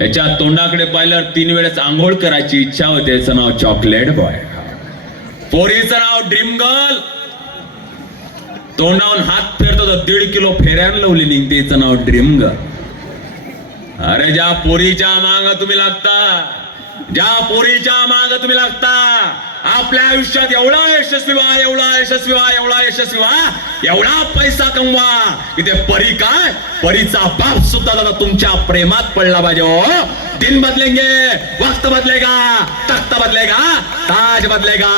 याच्या तोंडाकडे पाहिल्यावर 3 वेळेस आंघोळ करायची इच्छा होते. याचं नाव चॉकलेट बॉय. पोरीचं नाव ड्रीम गर्ल. तोंडावून हात फेरतो तर 1.5 किलो फेऱ्यान लावली निघते. याचं नाव ड्रीम गर्ल. अरे ज्या पोरीच्या माग तुम्ही लागता, ज्या पोरीच्या माग तुम्ही लागता, आपल्या आयुष्यात एवढा यशस्वी व्हा, एवढा यशस्वी व्हा, एवढा यशस्वी व्हा, एवढा पैसा कमवा की ते परी काय, परीचा बाप सुद्धा दादा तुमच्या प्रेमात पडला पाहिजे. हो, दिन बदलेंगे, वक्त बदलेगा, तख्त बदलेगा, ताज बदलेगा.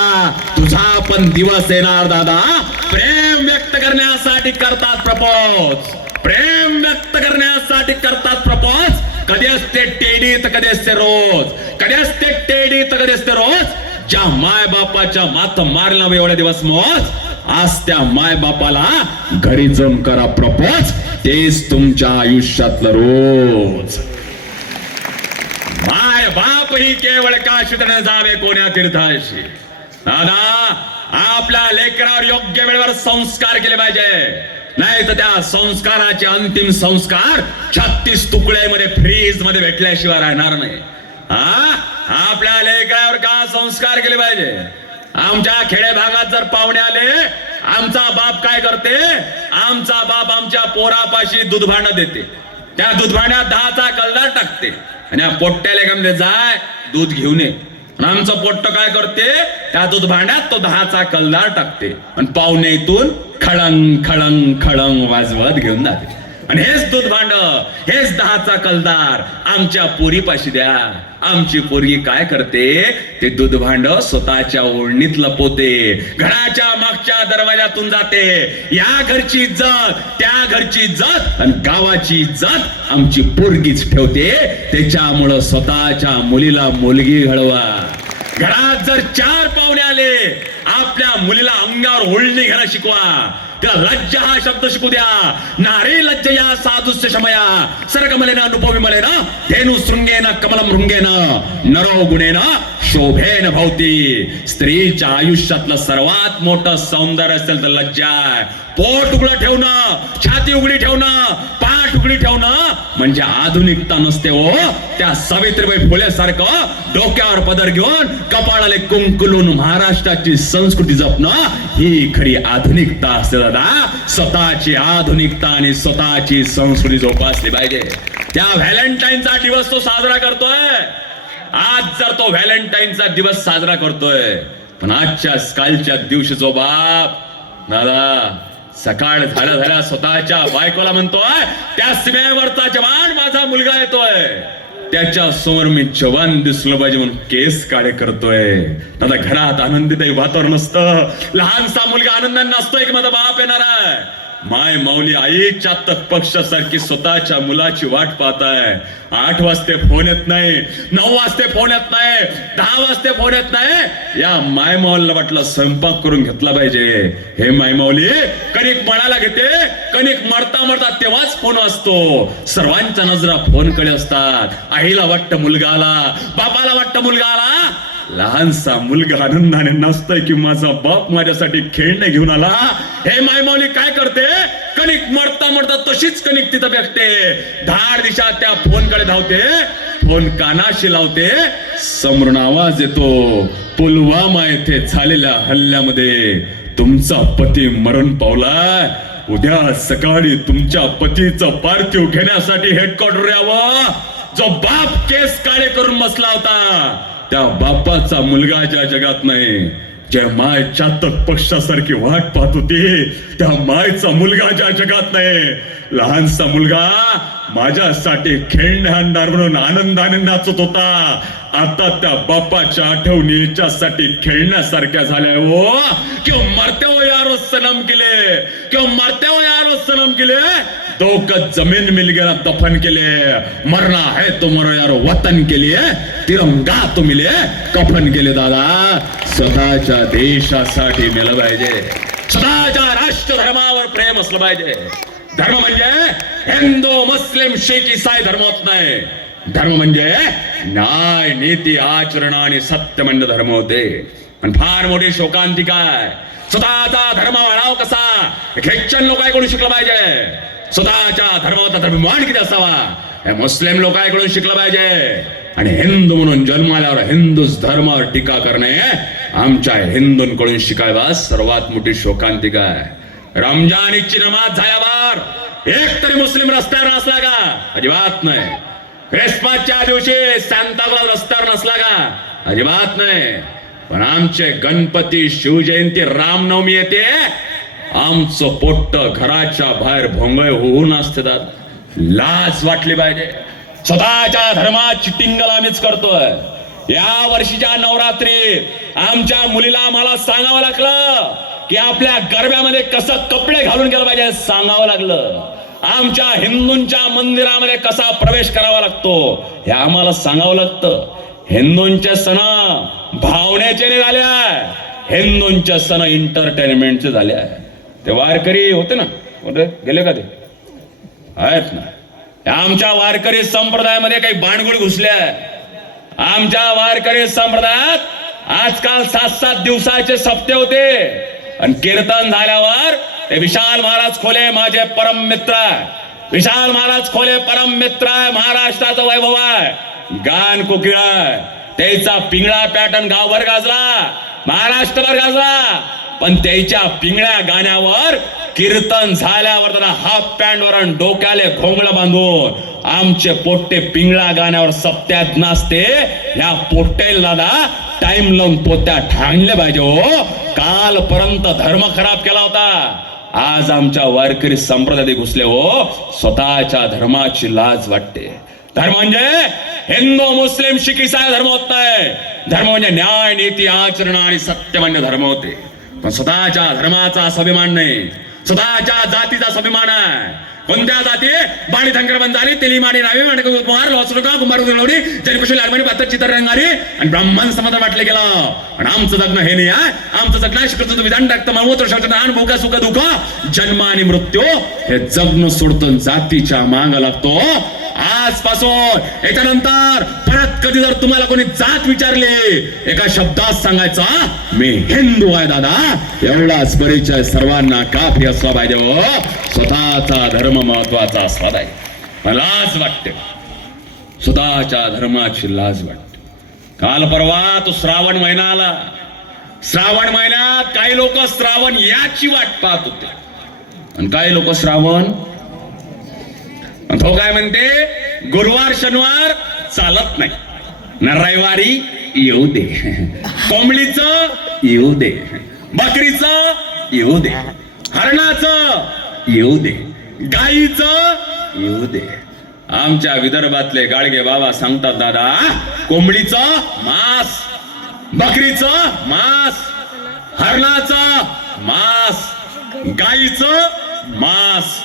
तुझा पण दिवस येणार दादा. प्रेम व्यक्त करण्यासाठी करतात प्रपोज, प्रेम व्यक्त करण्यासाठी करतात प्रपोज. कधी असते टेडी तर कधी असते रोज, कधी असते टेडी तर कधी असते रोज. ज्या माय बापाच्या माथ मारला एवढ्या दिवस मोज, आज त्या माय बापाला घरी जाऊन करा प्रपोज. तेच तुमच्या आयुष्यातलं रोज. माय बाप ही केवळ काशीतने जावे कोण्या तीर्थाशी. दादा, आपल्या लेकरावर योग्य वेळेवर संस्कार केले पाहिजे. नाही तर त्या संस्काराचे अंतिम संस्कार 36 तुकड्यामध्ये फ्रीज मध्ये भेटल्याशिवाय राहणार नाही. आपल्या लेकरावर का संस्कार केले पाहिजे. आमच्या खेडे भागात जर पाहुणे आले, आमचा बाप काय करते, आमचा बाप आमच्या पोरापाशी दूध भांड देते. त्या दूध भांड्यात 10चा कल्लार टाकते आणि या पोट्ट्या लेकामध्ये जाय दूध घेऊन ये. आमचं पोट्ट काय करते, त्या दूध भांड्यात तो 10चा कल्लार टाकते आणि पाहुणे इथून खळंग खळंग खळंग वाजवत घेऊन जाते. आणि हेच दूध भांड, हेच 10चा कल्लार आमच्या पोरीपाशी द्या. आमची पोरगी काय करते, ते दूध भांड स्वतःच्या ओढणीत लपवते, घराच्या मागच्या दरवाजातून जाते. या घरची इज्जत, त्या घरची इज्जत आणि गावाची इज्जत आमची पोरगीच ठेवते. त्याच्यामुळं स्वतःच्या मुलीला मुलगी घडवा. घरात जर 4 पाहुणे आले, आपल्या मुलीला अंगावर ओढणी घेणं शिकवा. त्याला लज्जा हा शब्द शिकू द्या. नारी लज्जया साधुस्य शमया सरगमलेन अनुपविमलेन धेनु शृंगेन कमलम मृंगेन नरो गुणेन शोभेन भवती. स्त्रीच्या आयुष्यातलं सर्वात मोठं सौंदर्य असेल तर लज्जा आहे. पोट उघडं ठेवणं, छाती उघडी ठेवणं, पाठ उघडी ठेवणं म्हणजे आधुनिकता नसते. हो, त्या सावित्रीबाई फुले सारखं डोक्यावर पदर घेऊन कपाळाले कुंकुलून महाराष्ट्राची संस्कृती जपणं ही खरी आधुनिकता असते दादा. स्वतःची आधुनिकता आणि स्वतःची संस्कृती जोपासली पाहिजे. त्या व्हॅलेंटाईनचा दिवस तो साजरा करतोय. आज जर तो व्हॅलेंटाईनचा दिवस साजरा करतोय, पण आजच्या कालच्या दिवशी जो बाप दादा सकाळ झाल्या स्वतःच्या बायकोला म्हणतोय, त्या सीमेवरचा जवान माझा मुलगा येतोय, त्याच्या समोर मी जवान दिसलो पाहिजे म्हणून केस काळे करतोय. दादा, घरात आनंदीदायी वातावरण असतं. लहानसा मुलगा आनंदाने नसतोय की माझा बाप येणार आहे. माय माऊली आईच्या पक्षासारखी स्वतःच्या मुलाची वाट पाहताय. 8 वाजते फोन येत नाही, 9 वाजते फोन येत नाही, 10 वाजते फोन येत नाही. या माय माऊलीला वाटलं स्वयंपाक करून घेतला पाहिजे. हे माय माऊली कणिक मळायला घेते, कणिक मरता मरता तेव्हाच फोन वाजतो. सर्वांच्या नजरा फोनकडे असतात. आईला वाटतं मुलगा आला, बापाला वाटतं मुलगा आला. लहानसा मुलगा आनंदाने नाचतोय की माझा बाप माझ्यासाठी खेळणे घेऊन आला. हे मायमाऊली काय करते, कणिक मरता मरता तशीच कणिक तिथं भेटते. धाड दिशा त्या फोनकडे धावते, फोन कानाशी लावते. समोरून आवाज येतो, पुलवामा येथे झालेल्या हल्ल्यामध्ये तुमचा पती मरण पावलाय. उद्या सकाळी तुमच्या पतीचं पार्थिव घेण्यासाठी हेडक्वार्टर यावं. जो बाप केस काळे करून बसला होता, त्या बापाचा मुलगा ज्या जगात नाही, ज्या माय चातक पक्षासारखी वाट पाहत होती, त्या मायचा मुलगा ज्या जगात नाही. लहानसा मुलगा माझ्यासाठी खेळणे आणणार म्हणून आनंदाने नाचत होता. आता त्या बापाच्या आठवणीच्यासाठी खेळण्यासारख्या झाल्या. हो, क्यों मरते हो यारो सनम केले, क्यों मरते हो यारो सनम केले. 2 गज जमीन मिल गया दफन के लिए, मरना है तो मरो यारो वतन के लिए, तिरंगा तो मिले कफन केले. दादा, स्वतःच्या देशासाठी मेलं पाहिजे. स्वतःच्या राष्ट्र धर्मावर प्रेम असलं पाहिजे. धर्म म्हणजे हिंदू मुस्लिम शीख ईसाई धर्म होत नाही. धर्म म्हणजे न्याय नीती आचरण आणि सत्य म्हणजे धर्म होते. पण फार मोठी शोकांतिका आहे. स्वतःचा धर्म वाढाव कसा, ख्रिश्चन लोकांकडून शिकलं पाहिजे. स्वतःच्या धर्माचा धर्माभिमान किती असावा हे मुस्लिम लोकांकडून शिकलं पाहिजे. आणि हिंदू म्हणून जन्माल्यावर हिंदूच धर्मावर टीका करणे आमच्या हिंदूंकडून शिकायला सर्वात मोठी शोकांतिका आहे. रमजान ईदची नमाज झाल्यावर एक तरी मुस्लिम रस्त्यावर नसला का? अजिबात नाही. ख्रिसमसच्या दिवशी सांताक्लॉज रस्त्यावर नसला का? अजिबात नाही. पण आमचे गणपती, शिवजयंती, रामनवमी येते, आमचं पोट्ट घराच्या बाहेर भोंगळे होऊन असते. लाज वाटली पाहिजे. स्वतःच्या धर्माची टिंगल आम्हीच करतोय. या वर्षीच्या नवरात्रीत आमच्या मुलीला मला सांगावं लागलं की आपल्या गरब्यामध्ये कसं कपडे घालून गेलं पाहिजे सांगावं लागलं. आमच्या हिंदूंच्या मंदिरामध्ये कसा प्रवेश करावा लागतो हे आम्हाला सांगावं लागतं. हिंदूंचे सण भावनेचे नाही झाले आहे, हिंदूंचे सण एंटरटेनमेंटचे झाले आहे. ते वारकरी होते ना, गेले का? ते आहेत ना. आमच्या वारकरी संप्रदायामध्ये काही बाणगुळ घुसले आहे. आमच्या वारकरी संप्रदायात आजकाल 7-7 दिवसाचे सप्ते होते. आणि कीर्तन झाल्यावर ते विशाल महाराज खोले माझे परम मित्र आहे. विशाल महाराज खोले परम मित्र आहे. महाराष्ट्राचा वैभव आहे. गान कोकिळा आहे. त्याचा पिंगळा पॅटर्न गावभर गाजला, महाराष्ट्रभर गाजला. पण त्याच्या पिंगळ्या गाण्यावर कीर्तन झाल्यावर त्याला हाफ पॅन्ट वर डोक्याले घोंगडं बांधून आमचे पोट्टे पिंगळा गाण्यावर सप्त्यात नाचते. या पोट्टेला दादा टाइम लावून पोत्या ठाणले पाहिजे. हो, कालपर्यंत धर्म खराब केला होता, आज आमच्या वारकरी संप्रदाय घुसले. हो, स्वतःच्या धर्माची लाज वाटते. धर्म म्हणजे हिंदू, मुस्लिम, शिख, ईसाई धर्म होत नाही. धर्म म्हणजे न्याय, नीती, आचरण आणि सत्यमान्य धर्म होते. पण स्वतःच्या धर्माचा स्वाभिमान नाही, स्वतःच्या जातीचा स्वाभिमान आहे. कोणत्या जाती? बाणी धनगर बंजारी, तेली माडी नावे, कुमार, लोसरुका, कुमार उदरवडी, जयकुशी लालमणी, पात्र चित्र रंगारी आणि ब्राह्मण समाज वाटले गेलं. आणि आमचं जगणं हे नाही आहे. आमचं जगणं शिकवतो विधान टाकतं मूत्र शौच अनुभव का सुख दुःख जन्म आणि मृत्यू हे जगणं सोडतं जातीच्या माग लागतो. आजपासून याच्यानंतर परत कधी जर तुम्हाला कोणी जात विचारली, एका शब्दात सांगायचा मी हिंदू आहे दादा. एवढाच परिचय सर्वांना काफी असला पाहिजे. हो, स्वतःचा धर्म महत्वाचा असला पाहिजे. लाज वाटते, स्वतःच्या धर्माची लाज वाटते. काल परवा तो श्रावण महिना आला. श्रावण महिन्यात काही लोक श्रावण याची वाट पाहत होते आणि काही लोक श्रावण तो काय म्हणते, गुरुवार शनिवार चालत नाही ना, रविवारी येऊ दे, कोंबडीचं येऊ दे, बकरीचं येऊ दे, हरणाचं येऊ दे, गाईचं येऊ दे. आमच्या विदर्भातले गाडगे बाबा सांगतात दादा, कोंबडीचं मांस, बकरीचं मांस, हरणाचं मांस, गाईचं मांस,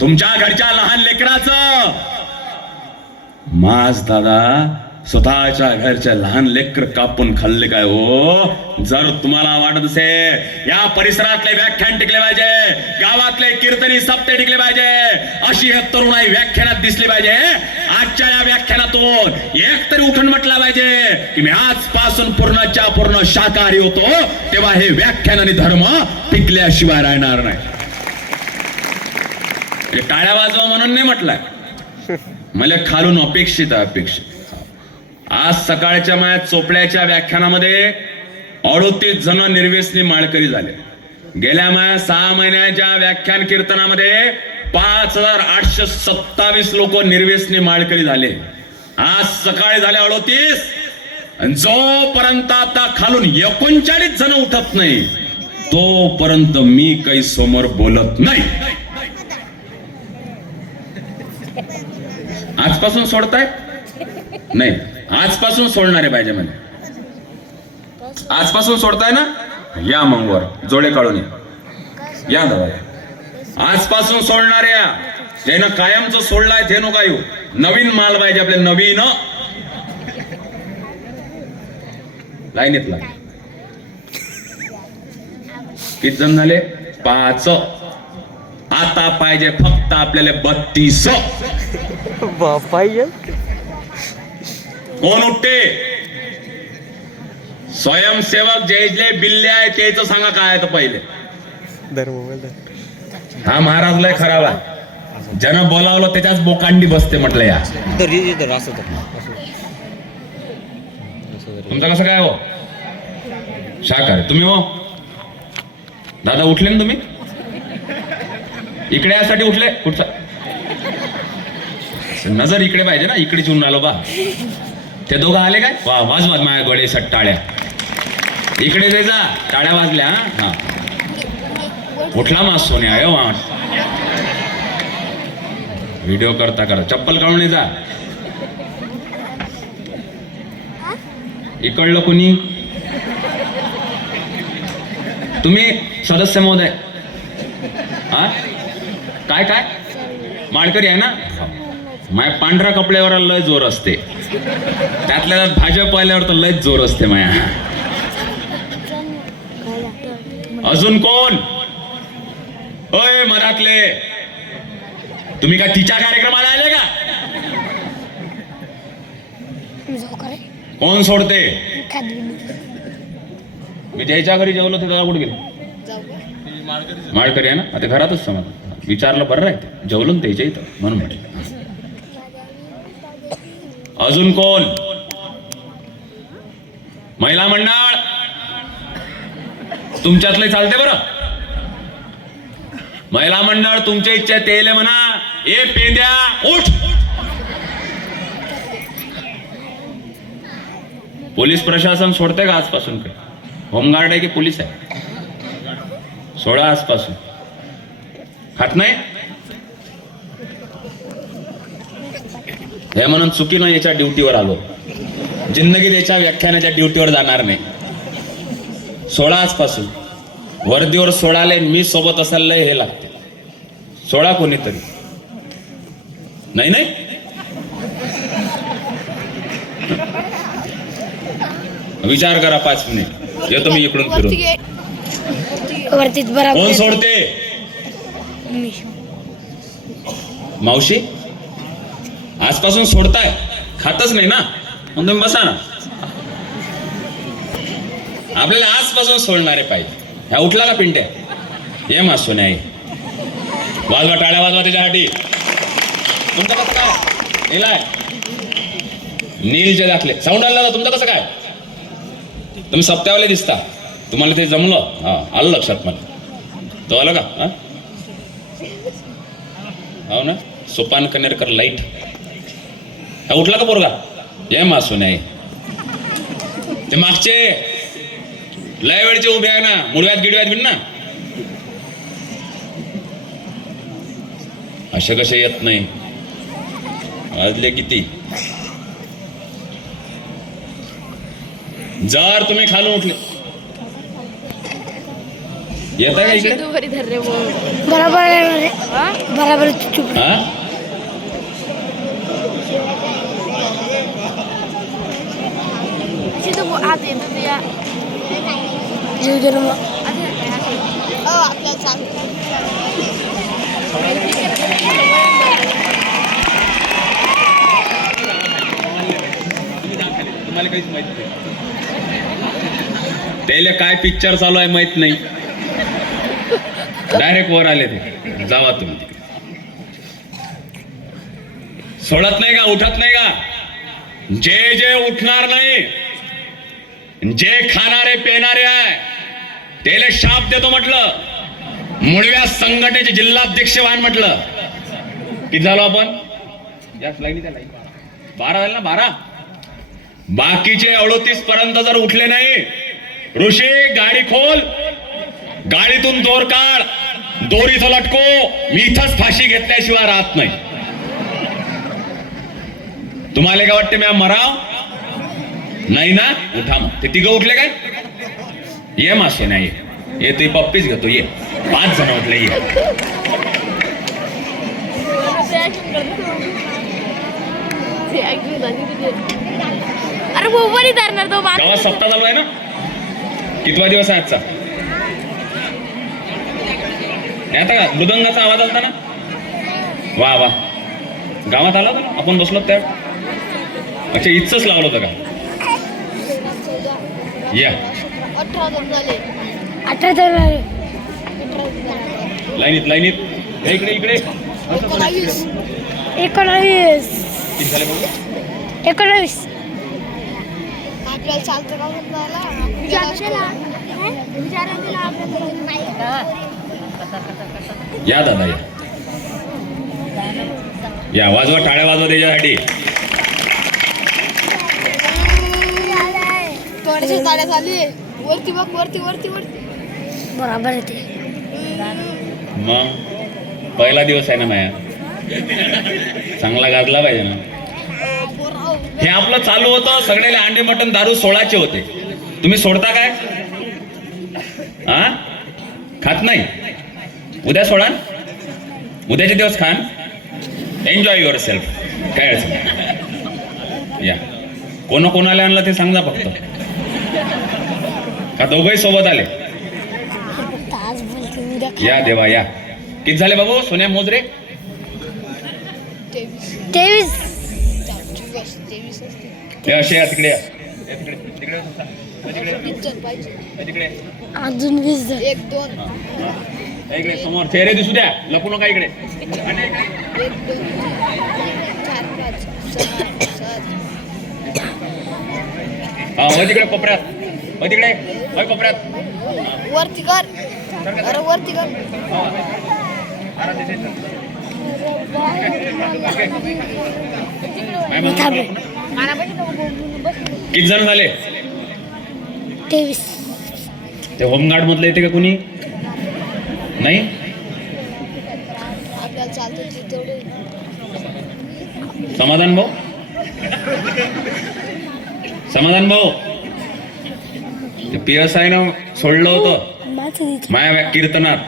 तुमच्या घरच्या लहान लेकराचं मांस दादा स्वतःच्या घरच्या लहान लेकर कापून खाल्ले काय? हो, जर तुम्हाला वाटत असेल या परिसरातले व्याख्यान टिकले पाहिजे, गावातले कीर्तनी सप्ते टिकले पाहिजे, अशी हे तरुणाई व्याख्यानात दिसली पाहिजे, आजच्या या व्याख्यानातून एक तरी उठून म्हटला पाहिजे की मी आजपासून पूर्णच्या पूर्ण शाकाहारी होतो, तेव्हा हे व्याख्यान आणि धर्म टिकल्याशिवाय राहणार नाही. टाळ्या वाजवा म्हणून नाही म्हटलाय, मला खालून अपेक्षित आहे, अपेक्षित. आज सकाळच्या माझ्या चोपड्याच्या व्याख्यानामध्ये 38 जण निर्व्यसनी माळकरी झाले. गेल्या माझ्या 6 महिन्याच्या व्याख्यान कीर्तनामध्ये 5827 लोक निर्व्यसनी माळकरी झाले. आज सकाळी झाले 38. जोपर्यंत आता खालून 39 जण उठत नाही तोपर्यंत मी काही समोर बोलत नाही. आजपासून सोडताय नाही, आजपासून सोडणारे पाहिजे म्हणे. आजपासून सोडताय ना, या मग वर जोडे काढून या दादा. आजपासून सोडणारे या, त्यानं कायमचं सोडलाय ते नको येऊ. नवीन माल पाहिजे आपल्या, नवीन लाईनीतला. किती जण झाले? 5. आता पाहिजे फक्त आपल्याला 32. कोण उठते? स्वयंसेवक जे बिल्ले आहे त्याच सांगा काय आहे तर पहिले. हा महाराज लय खराब आहे. ज्यानं बोलावलं त्याच्याच बोकांडी बसते म्हटलं या. तुमचं कसं काय हो? शाकाहारी तुम्ही हो दादा, उठले ना तुम्ही? इकडे यासाठी उठले? कुठचा नजर इकडे पाहिजे ना, इकडे चिवून आलो बा. ते दोघं आले काय? वा, वाज वाज माझ्या गोडे सट टाळ्या. इकडे दे जा, टाळ्या वाजल्या. हा, उठला मा सोन्या आयो. व्हिडिओ करता करा, चप्पल काढून जा. इकडलं कुणी? तुम्ही सदस्य महोदय? हा, काय काय माळकरी आहे ना? माया पांढऱ्या कपड्यावर लय जोर असते, त्यातल्या भाजप आल्यावर तर लयच जोर असते माया. अजून कोण? होय मनातले, तुम्ही काय तिच्या कार्यक्रमाला आले का? कोण सोडते? मी त्याच्या घरी जेवलो तर त्याला कुठे गेलो? माळकरी आहे ना, आता घरातच समज विचारलं बरं आहे, जेवलो ना त्याच्या इथं म्हणून म्हटलं. अजून कोण? महिला मंडळ तुमच्यातले चालते बरं? महिला मंडळ तुमच्या इच्छा तेले म्हणा. ए पेंद्या उठ. पोलीस प्रशासन सोडते का आजपासून? काय होमगार्ड आहे की पोलीस आहे? सोडा आजपासून. खात नाही हे म्हणून चुकीनं याच्या ड्युटीवर आलो. जिंदगी त्याच्या व्याख्यानाच्या ड्युटीवर जाणार नाही. सोळा आजपासून वर्दीवर सोडाले मी सोबत असायला हे लागते. सोळा कोणीतरी. नाही नाही विचार करा 5 मिनिट. येतो मी इकडून फिरून. कोण सोडते? मावशी आजपासून सोडताय? खातच नाही ना, मग तुम्ही बसा ना. आपल्याला आजपासून सोडणारे पाहिजे. ह्या उठला का पिंट्या? ये मासू नाही. वाजवा टाळ्या, वाजवा त्याच्यासाठी. तुमचं कसं काय? नेलाय नीलचे दाखले साऊंड आला का? तुमचं कसं काय? तुम्ही सप्त्यावाले दिसता, तुम्हाला ते जमलं. हा, आलं लक्षात मला. तो आला का? हो ना, सोपान कनेरकर लाईट. हा उठला का पोरगा? ये मासू नाही. ते मागचे लय वेळचे उभे आहे ना, मुडव्यात गिडव्यात बिन ना, असे कसे येत नाही? वाजले किती? जर तुम्ही खालून उठले येत आहे का इकडे? बराबर आहे बराबर. हा, तुम्हाला काहीच माहित नाही. त्याला काय पिक्चर चालू आहे माहित नाही. डायरेक्ट वर आले ते. जावा तुम्ही. सोडत नाही का? उठत नाही का? जे जे उठणार नाही, जे खाणारे पेणारे आहे त्याला शाप देतो म्हटलं. मुळव्या संघटनेचे जिल्हाध्यक्ष व्हान म्हटलं. किती झालो आपण? या लाईनी 12 झाले ना? 12. बाकीचे 38 पर्यंत जर उठले नाही, ऋषी गाडी खोल, गाडीतून दोर काढ, दोरीचं लटको. मी इथंच फाशी घेतल्याशिवाय राहत नाही. तुम्हाला काय वाटते? मी मराव नाही ना? उठा मग. ते 3 उठले काय? ये मासे नाही. ये ते पप्पीच घेतो. ये 5 जण उठले. ये अरे बोबरी धरणार तो. गावात सप्ताह चालू आहे ना? कितवा दिवस आहे आजचा? आता का मृदंगाचा आवाज आलता ना? वा वा, गावात आला होता ना आपण बसलो त्या. अच्छा, इथंच लावलं होतं का? या 18 लाईनीत. इकडे इकडे 19 किती झाले बघू? 19 आपल्याला चालतं का या दादा या वाजवा, टाळ्या वाजवा त्याच्यासाठी. थोड्याशा ताड्या झाली वरती बघ, वरती वरती वरती बरोबर आहे ते. मग पहिला दिवस आहे ना माया, चांगला गाजला पाहिजे ना. हे आपलं चालू होतं, सगळे अंडे मटण दारू 16चे होते. तुम्ही सोडता काय? हा, खात नाही. उद्या सोडा, उद्याचे दिवस खान. Enjoy your self. काय अडचण नाही. या कोणाला आणलं ते सांगा फक्त. का दोघंही सोबत आले? आज बोलते उद्या या देवा या. किती झाले बाबू? सोन्या मोजरे 23 हे असे या. तिकडे या. अजून 20 एक दोन इकडे समोर चेहरे दिसू द्या, लपू नका. इकडे हा, तिकडे कोपऱ्यात, तिकडे कोपऱ्यात वरती कर. अरे वरती कर. किती जण झाले? 23 ते होमगार्ड मधलं येते का कुणी? नाही. आपल्याला चालतं तेवढे. समाधान भाऊ, समाधान भाऊ, ते PSI न सोडलं होतं माया कीर्तनात.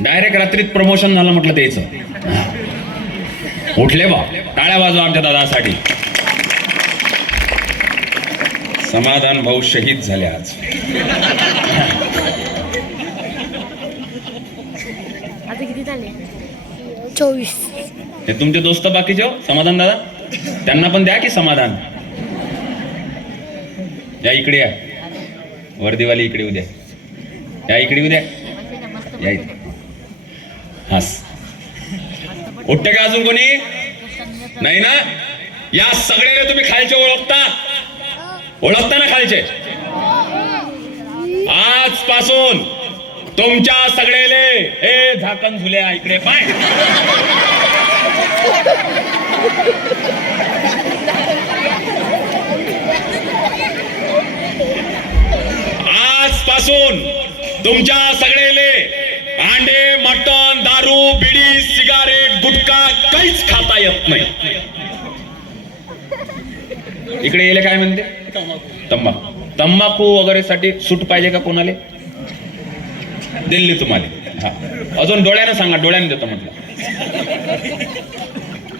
डायरेक्ट रात्रीत प्रमोशन झालं म्हटलं त्याचं. उठले बा, टाळ्या वाजवा आमच्या दादासाठी. समाधान भाऊ शहीद झाले आज. आता किती झाले? 24. हे तुमचे दोस्त बाकीचे हो, समाधान दादा, त्यांना पण द्या की समाधान. या इकडे या, वर्दीवाली इकडे उद्या या. इकडे उद्या या इथे. हास, उठते का अजून कोणी? नाही ना. या सगळ्याला तुम्ही खालचे ओळखता ना खालचे. आजपासून तुमच्या सगळेले हे झाकण झुल्या इकडे पाय. आजपासून तुमच्या सगळेले अंडे, मटण, दारू, बिडी, सिगारेट, गुटखा काहीच खाता येत नाही. इकडे येले काय म्हणते? तंबाखू वगैरे साठी सूट पाहिजे का कोणाले? दिल्ली तुम्हाला. हा, अजून डोळ्यानं सांगा, डोळ्यानं देतो म्हटलं.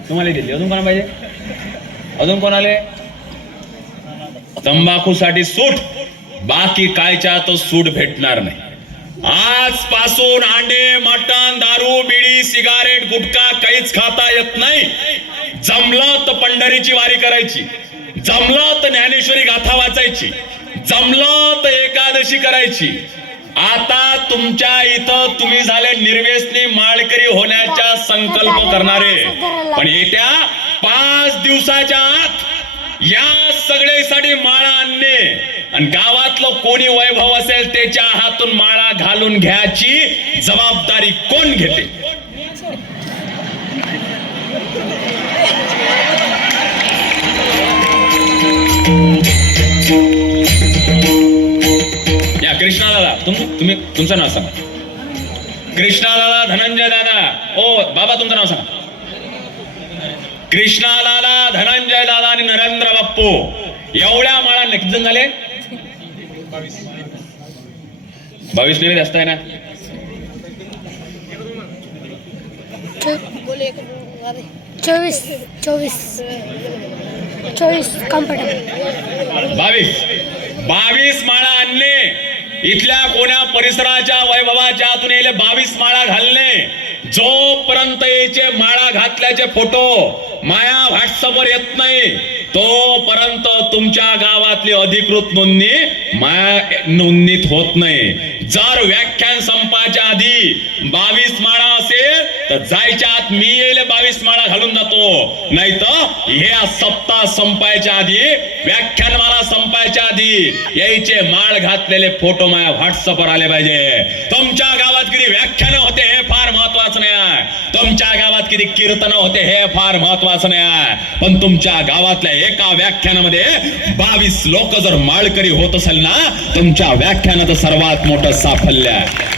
तुम्हाला दिल्ली. अजून कोणा पाहिजे? अजून कोणाले? तंबाखू साठी सूट, बाकी कायच्या तो सूट भेटणार नाही. आजपासून अंडे, मटण, दारू, बिडी, सिगारेट, गुटखा काहीच खाता येत नाही. जमलं तर पंढरीची वारी करायची, जमलं तर ज्ञानेश्वरी गाथा वाचायची, जमलं तर एकादशी करायची. आता तुमच्या इथं तुम्ही झाले निर्व्यसनी माळकरी होण्याचा संकल्प करणारे. पण येत्या 5 दिवसाच्या आत या सगळ्यासाठी माळा आणणे आणि गावातलं कोणी वैभव असेल त्याच्या हातून माळा घालून घ्यायची जबाबदारी कोण घेते? या कृष्णा दादा, तुम्ही तुमचं नाव सांगा. कृष्णा दादा, धनंजय दादा. ओ बाबा, तुमचं नाव सांगा. कृष्णा दादा, धनंजय दादा आणि नरेंद्र बाप्पू. एवढ्या माळा किती जण झाले? 22 ने जास्त आहे ना. चोवीस कम्फर्टेबल. 22 माळा आणणे. इथल्या कोण्या परिसराच्या वैभवाच्या आतून येले 22 माळा घालणे. जोपर्यंत याचे माळा घातल्याचे फोटो माया व्हॉट्सअपवर येत नाही तोपर्यंत तुमच्या गावातली अधिकृत नोंदणी माया नोंदणीत होत नाही. जर व्याख्यान संपायच्या आधी 22 माळा असेल तर जायच्या आत मी येईल 22 माळा घालून जातो, नाही तर हे सप्ताह संपायच्या आधी व्याख्यानमाला संपायच्या आधी यायचे माळ घातलेले फोटो माझ्या व्हॉट्सअपवर आले पाहिजे. तुमच्या गावात किती व्याख्यान होते हे फार महत्वाचं नाही आहे, तुमच्या गावात किती कीर्तन होते हे फार महत्वाचं नाही आहे, पण तुमच्या गावातल्या एका व्याख्यानामध्ये 22 लोक जर माळकरी होत असेल ना, तुमच्या व्याख्यानाचं सर्वात मोठं साफल्य आहे.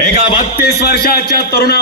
एका 32 वर्षाच्या तरुणा